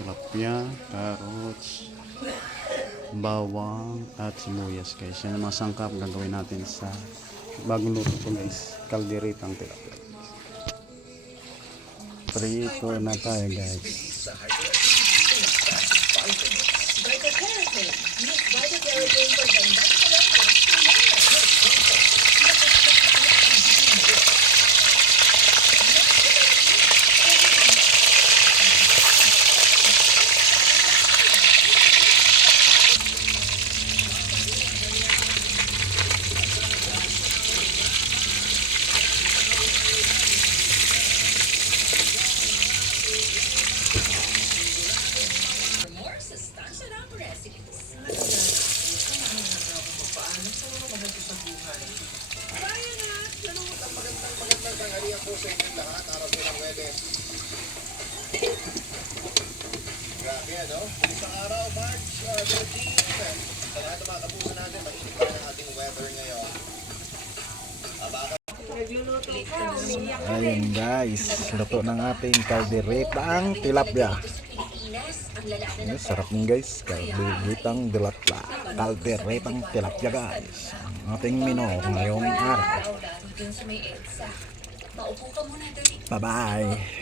tilapia, carrots, bawang at sibuyas guys. Yan ang mga sangkap gagawin natin sa bagong luto ko guys, kalderitang tilapia. Prito na tayo guys. Grabe ano? Isang araw, March 13. Sa lahat ng mga kapuso natin, mainit pa ng ating weather ngayon. Ayan guys, luto ng ating kalderetang tilapia. Ay, sarap ng guys, kalderetang tilapia. Kalderetang tilapia guys. Ang ating menu ngayong araw. Bye bye.